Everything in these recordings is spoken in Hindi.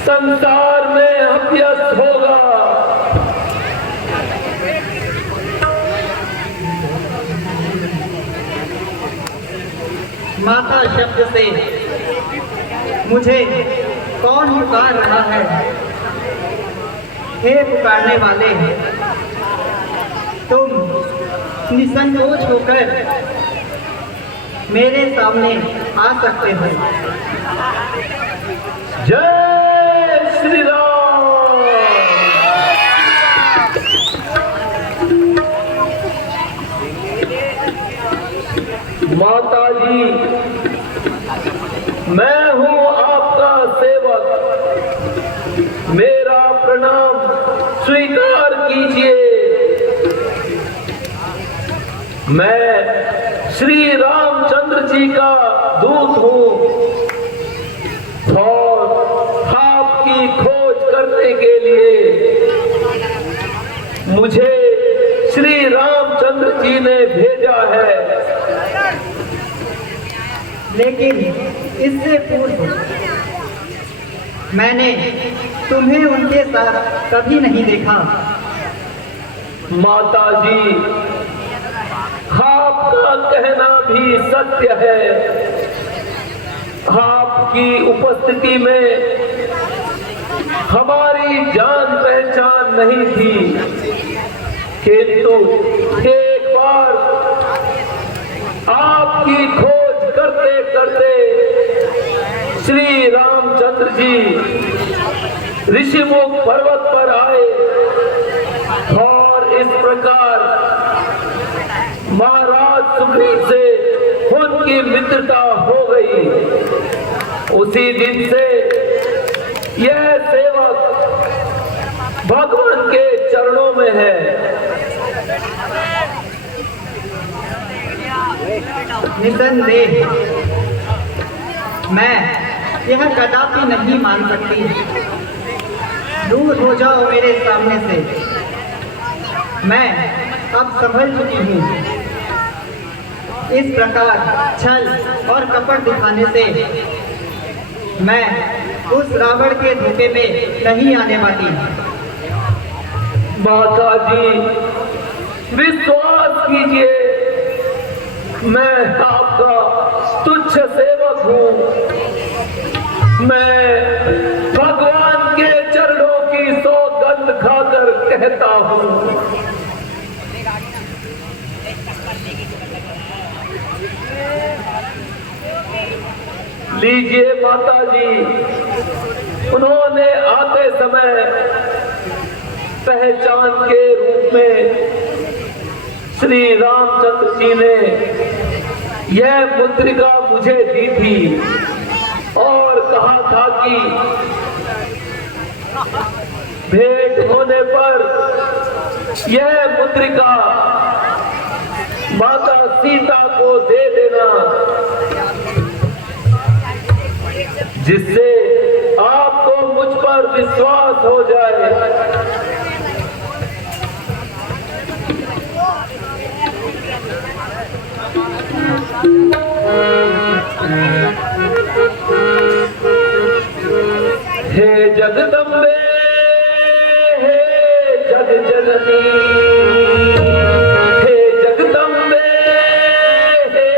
संसार में अभ्यस्त होगा। माता शब्द से मुझे कौन पुकार रहा है? हे पुकारने वाले, तुम निसंकोच होकर मेरे सामने आ सकते हो। जय श्री राम। माता जी, मैं हूं आपका सेवक, मेरा प्रणाम स्वीकार कीजिए। मैं श्री रामचंद्र जी का दूत हूं और आपकी खोज करने के लिए मुझे श्री रामचंद्र जी ने भेजा है। लेकिन इससे पूर्व मैंने तुम्हें उनके साथ कभी नहीं देखा। माता जी, आपका कहना भी सत्य है। आपकी उपस्थिति में हमारी जान पहचान नहीं थी, किंतु एक बार आपकी खोज करते करते श्री रामचंद्र जी ऋषिमुख पर्वत पर आए और इस प्रकार महाराज सुग्रीव से उनकी मित्रता हो गई। उसी दिन से यह सेवक भगवान के चरणों में है। निसंदेह मैं यह कदापि नहीं मान सकती। दूर हो जाओ मेरे सामने से। मैं अब संभल चुकी हूँ। इस प्रकार छल और कपट दिखाने से मैं उस रावण के धोखे में नहीं आने वाली। माता जी, विश्वास कीजिए, मैं आपका तुच्छ सेवक हूँ। मैं भगवान के चरणों की सौगंध खाकर कहता हूँ। लीजिए माता जी, उन्होंने आते समय पहचान के रूप में श्री रामचंद्र जी ने यह मुद्रिका मुझे दी थी और कहा था कि भेंट होने पर यह मुद्रिका माता सीता को दे देना, जिससे आपको मुझ पर विश्वास हो जाए। हे जगदम्बे, हे जग जननी, हे जगदम्बे, हे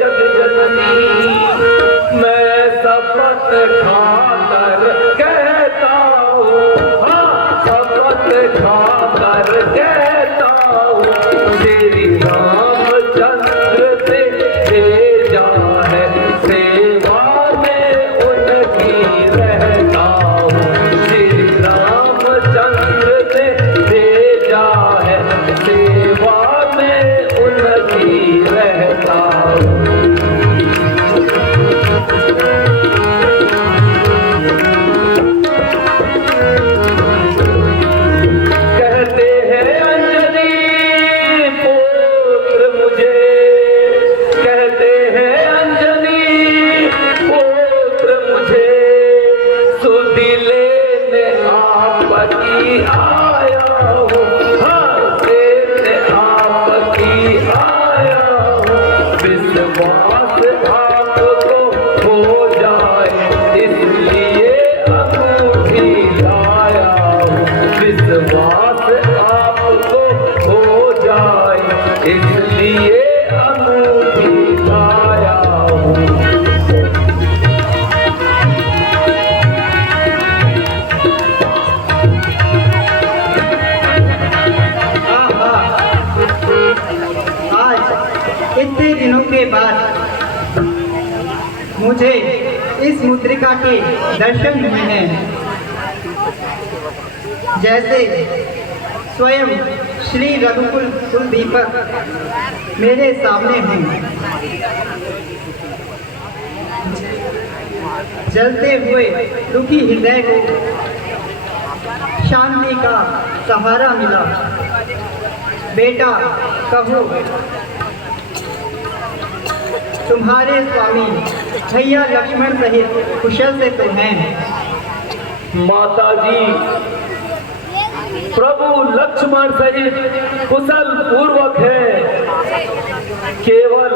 जग जननी, मैं शपथ खाकर कहता हूँ, हाँ शपथ खाकर कहता हूँ, श्री रामचंद्र से भेजा है, सेवा में उनकी रहता हूँ, श्री रामचंद्र से भेजा है, सेवा में उनकी रहता हूँ। कहते हैं अंजनी पुत्र मुझे इस मुद्रिका के दर्शन हुए हैं, जैसे स्वयं श्री रघुकुल कुलदीपक मेरे सामने हैं। जलते हुए दुखी हृदय को शांति का सहारा मिला। बेटा कहो, तुम्हारे स्वामी भैया लक्ष्मण सहित कुशल से तो हैं? माता जी, प्रभु लक्ष्मण सहित कुशल पूर्वक है। केवल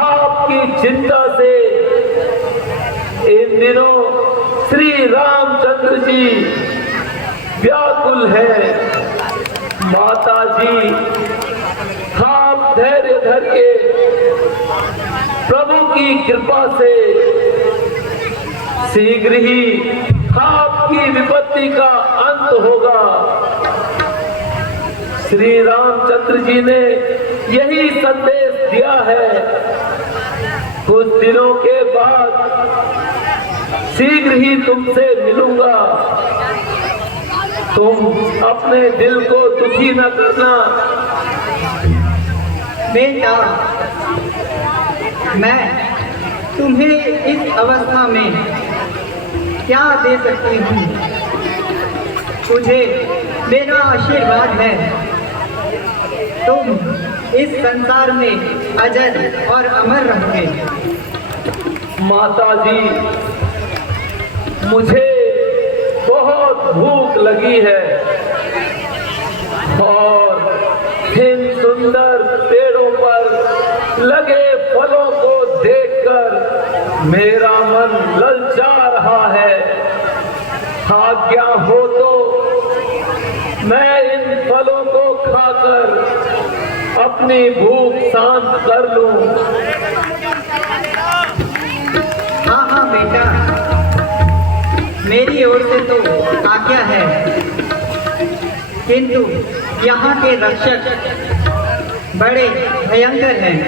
आपकी चिंता से इन दिनों श्री रामचंद्र जी व्याकुल है। माता जी, आप धैर्य धर के प्रभु की कृपा से शीघ्र ही आपकी विपत्ति का अंत होगा। श्री रामचंद्र जी ने यही संदेश दिया है। कुछ दिनों के बाद शीघ्र ही तुमसे मिलूंगा। तुम अपने दिल को दुखी न करना। बेटा, मैं तुम्हें इस अवस्था में क्या दे सकती हूँ? तुझे मेरा आशीर्वाद है। तुम इस संसार में अजर और अमर रहोगे। माता जी, मुझे बहुत भूख लगी है और इन सुंदर पेड़ों पर लगे फलों को देखकर मेरा मन ललचा रहा है। आज्ञा हो तो मैं इन फलों को खाकर अपनी भूख शांत कर लूं। हाँ हाँ बेटा, मेरी ओर से तो आज्ञा है, किंतु यहाँ के रक्षक बड़े भयंकर हैं।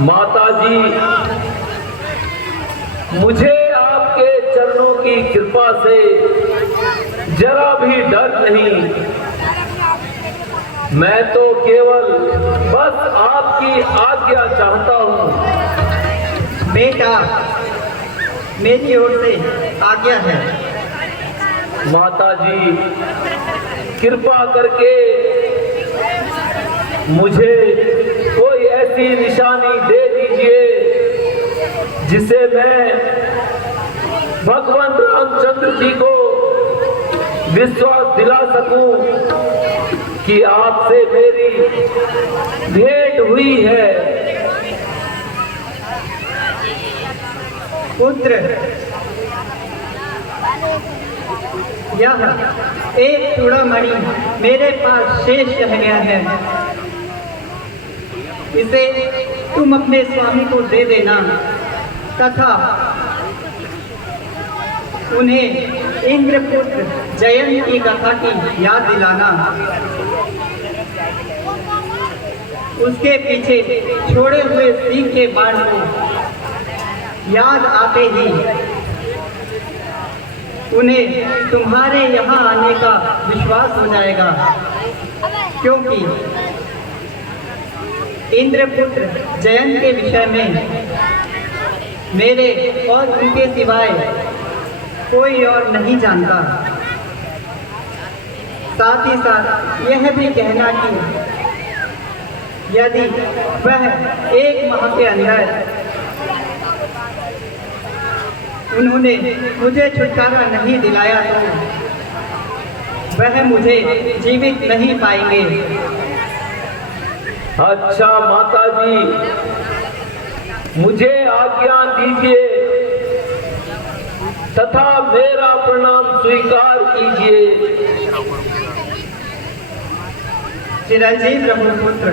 माता जी, मुझे आपके चरणों की कृपा से जरा भी डर नहीं। मैं तो केवल बस आपकी आज्ञा चाहता हूँ। बेटा, मेरी ओर से आज्ञा है। माता जी, कृपा करके मुझे कोई ऐसी निशानी दे दीजिए जिसे मैं भगवान रामचंद्र जी को विश्वास दिला सकूं कि आपसे मेरी भेंट हुई है। पुत्र, यह एक चूड़ामणि मेरे पास शेष रह गया है। इसे तुम अपने स्वामी को दे देना तथा उन्हें इंद्रपुत्र जयंत की कथा की याद दिलाना। उसके पीछे छोड़े हुए सिंह के बाण को याद आते ही उन्हें तुम्हारे यहाँ आने का विश्वास हो जाएगा, क्योंकि इंद्रपुत्र जयंत के विषय में मेरे और उनके सिवाय कोई और नहीं जानता। साथ ही साथ यह भी कहना कि यदि वह 1 माह के अंदर उन्होंने मुझे छुटकारा नहीं दिलाया तो वह मुझे जीवित नहीं पाएंगे। अच्छा माता जी, मुझे आज्ञा दीजिए तथा मेरा प्रणाम स्वीकार कीजिए। चिरंजीव रहो पुत्र।